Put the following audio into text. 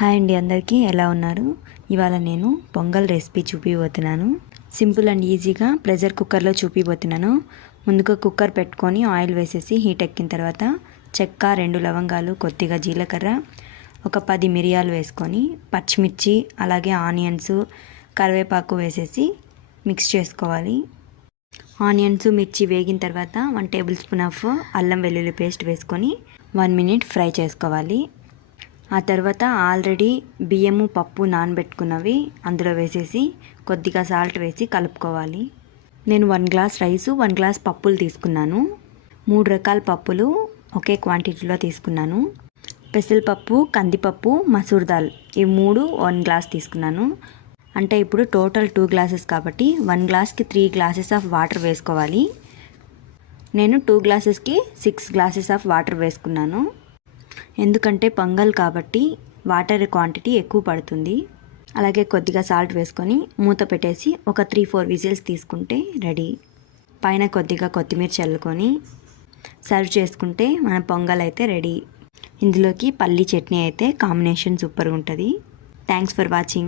Hi అండి, అందరికీ ఎలా ఉన్నారు? ఇవాళ నేను పొంగల్ రెసిపీ చూపిపోతున్నాను. సింపుల్ అండ్ ఈజీగా ప్రెషర్ కుక్కర్లో చూపిపోతున్నాను. ముందుగా కుక్కర్ పెట్టుకొని ఆయిల్ వేసేసి హీట్ ఎక్కిన తర్వాత చెక్క, 2 లవంగాలు, కొద్దిగా జీలకర్ర, ఒక 10 మిరియాలు వేసుకొని పచ్చిమిర్చి, అలాగే ఆనియన్స్, కరివేపాకు వేసేసి మిక్స్ చేసుకోవాలి. ఆనియన్స్, మిర్చి వేగిన తర్వాత 1 టేబుల్ స్పూన్ ఆఫ్ అల్లం వెల్లుల్లి పేస్ట్ వేసుకొని 1 మినిట్ ఫ్రై చేసుకోవాలి. ఆ తర్వాత ఆల్రెడీ బియ్యము, పప్పు నానబెట్టుకున్నవి అందులో వేసేసి కొద్దిగా సాల్ట్ వేసి కలుపుకోవాలి. నేను 1 గ్లాస్ రైసు, 1 గ్లాస్ పప్పులు తీసుకున్నాను. 3 రకాల పప్పులు ఒకే క్వాంటిటీలో తీసుకున్నాను. పెసరపప్పు, కందిపప్పు, మసూర్ దాల్ ఈ 3 1 గ్లాస్ తీసుకున్నాను. అంటే ఇప్పుడు టోటల్ 2 గ్లాసెస్ కాబట్టి 1 గ్లాస్కి 3 గ్లాసెస్ ఆఫ్ వాటర్ వేసుకోవాలి. నేను 2 గ్లాసెస్కి 6 గ్లాసెస్ ఆఫ్ వాటర్ వేసుకున్నాను. ఎందుకంటే పొంగల్ కాబట్టి వాటర్ క్వాంటిటీ ఎక్కువ పడుతుంది. అలాగే కొద్దిగా సాల్ట్ వేసుకొని మూత పెట్టేసి ఒక 3-4 విజిల్స్ తీసుకుంటే రెడీ. పైన కొద్దిగా కొత్తిమీర చల్లుకొని సర్వ్ చేసుకుంటే మన పొంగల్ అయితే రెడీ. ఇందులోకి పల్లీ చట్నీ అయితే కాంబినేషన్ సూపర్గా ఉంటుంది. Thanks for watching.